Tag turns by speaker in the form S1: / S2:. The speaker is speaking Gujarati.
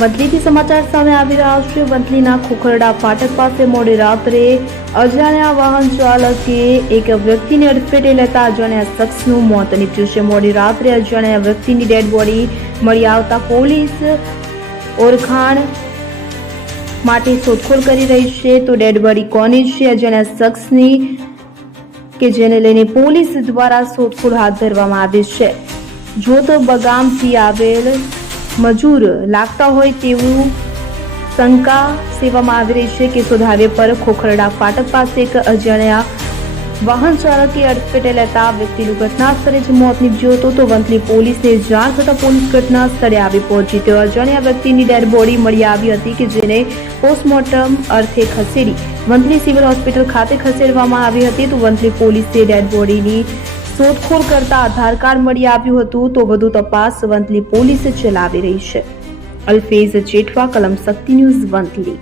S1: વંથલીથી સમાચાર સામે આવી રહ્યા છે. વંથલીના ખોખરડા ફાટક પાસે મોડી રાત્રે અજાણ્યા વાહન ચાલકે એક વ્યક્તિને અડફેટે લેતા અજાણ્યા શખ્સનું મોત નીપજ્યું છે. મોડી રાત્રે અજાણ્યા વ્યક્તિની ડેડ બોડી મળી આવતા પોલીસ ઓળખાણ માટે શોધખોળ કરી રહી છે. તો ડેડ બોડી કોની છે? અજાણ્યા શખ્સની કે જેને લઈને પોલીસ દ્વારા શોધખોળ હાથ ધરવામાં આવી છે. જો તો બગામથી આવેલ મજૂર લાગતા હોય તેવું શંકા સેવામાં આવી રહી છે કે સુધાવે પર ખોખરડા ફાટક પાસે એક અજાણ્યા વાહન ચાલકે અડફેટે લેતા વ્યક્તિનું ઘટના સ્થળે જ મોત નીપજ્યું હતું. તો વંથલી પોલીસને જાણ થતાં પોલીસ ઘટના સ્થળે આવી પહોંચી. તો અજાણ્યા વ્યક્તિની ડેડ બોડી મળી આવી હતી કે જેને પોસ્ટમોર્ટમ અર્થે ખસેડી વંથલી સિવિલ હોસ્પિટલ ખાતે ખસેડવામાં આવી હતી. તો વંથલી પોલીસે ડેડ બોડીની શોધખોળ કરતા આધાર કાર્ડ મળી આવ્યું હતું તો વધુ તપાસ વંથલી પોલીસ ચલાવી રહી છે. અલ્ફેઝ જેઠવા, કલમ શક્તિ ન્યૂઝ વંથલી.